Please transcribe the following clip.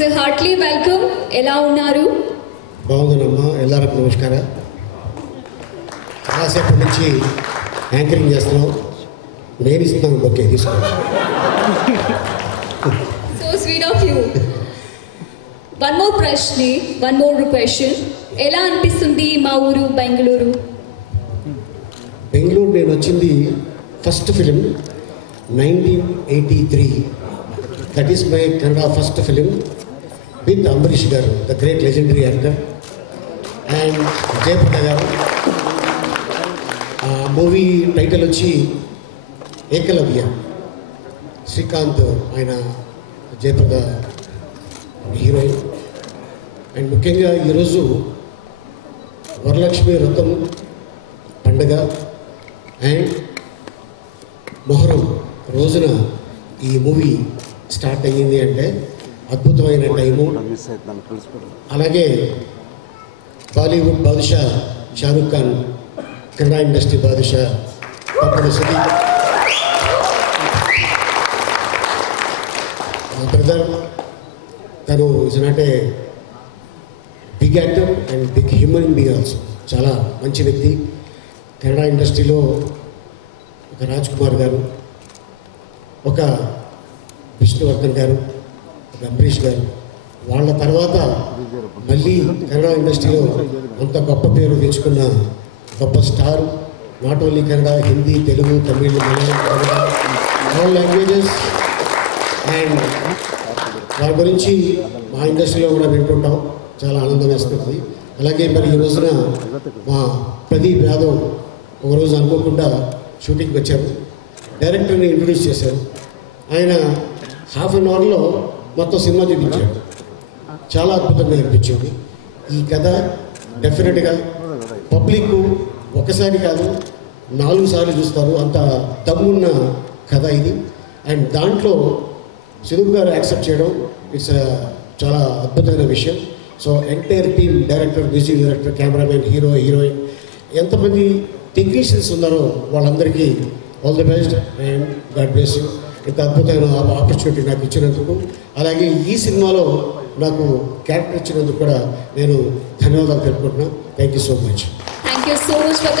So heartily welcome. ఎలా ఉన్నారు? బాగుందమ్మా. ಎಲ್ಲರಿಗೂ నమస్కార. చాలాసేపటి నుంచి యాంకరింగ్ చేస్తున్నాం. నేను ఇస్తున్నాను బొకే తీసుకోండి. So sweet of you. One more question. ఎలా అనిపిస్తుంది మా ఊరు బెంగళూరు? బెంగళూరు నేను వచ్చింది first film 1983. That is my Kannada first film with Ambareesh గారు, the great legendary actor, and Jayaprada గారు. ఆ మూవీ టైటిల్ వచ్చి ఏకలవ్య. శ్రీకాంత్ ఆయన జయప్రద హీరోయిన్. అండ్ ముఖ్యంగా ఈరోజు వరలక్ష్మి వ్రతం పండుగ అండ్ మొహరం రోజున ఈ మూవీ స్టార్ట్ అయ్యింది అంటే అద్భుతమైన టైము. అలాగే బాలీవుడ్ బాదుషా షారూక్ ఖాన్, కన్నడ ఇండస్ట్రీ బాదుషా పబ్లిసిటీ బ్రదర్. తను is not a big actor and big human being also. చాలా మంచి వ్యక్తి. కన్నడ ఇండస్ట్రీలో ఒక రాజ్ కుమార్ గారు, ఒక విష్ణువర్ధన్ గారు, ఒక అంబరీష్ గారు, వాళ్ళ తర్వాత మళ్ళీ కన్నడ ఇండస్ట్రీలో అంత గొప్ప పేరు తెచ్చుకున్న గొప్ప star. Not only Kannada, Hindi, Telugu, Tamil, Malayalam, all languages. And వాళ్ళ గురించి మా ఇండస్ట్రీలో కూడా వింటుంటాం. చాలా ఆనందం వేస్తుంది. అలాగే మరి ఈ రోజున మా ప్రదీప్ యాదవ్ ఒకరోజు అనుకోకుండా షూటింగ్కి వచ్చారు. డైరెక్టర్ని ఇంట్రొడ్యూస్ చేశారు. ఆయన హాఫ్ అన్ అవర్లో మొత్తం సినిమా చూపించాడు. చాలా అద్భుతంగా అనిపించింది. ఈ కథ డెఫినెట్గా పబ్లిక్ ఒకసారి కాదు 4 సార్లు చూస్తారు. అంత దమ్మున్న కథ ఇది. అండ్ దాంట్లో సిద్ధు గారు యాక్సెప్ట్ చేయడం ఇట్స్ చాలా అద్భుతమైన విషయం. So entire team, director, music director, cameraman, hero, heroine, ఎంతమంది టెక్నీషియన్స్ ఉన్నారో వాళ్ళందరికీ all the best and God bless you. ఇంత అద్భుతమైన ఆపర్చునిటీ నాకు ఇచ్చినందుకు, అలాగే ఈ సినిమాలో నాకు క్యారెక్టర్ ఇచ్చినందుకు కూడా నేను ధన్యవాదాలు తెలుపుకుంటున్నాను. Thank you so much. Thank you so much for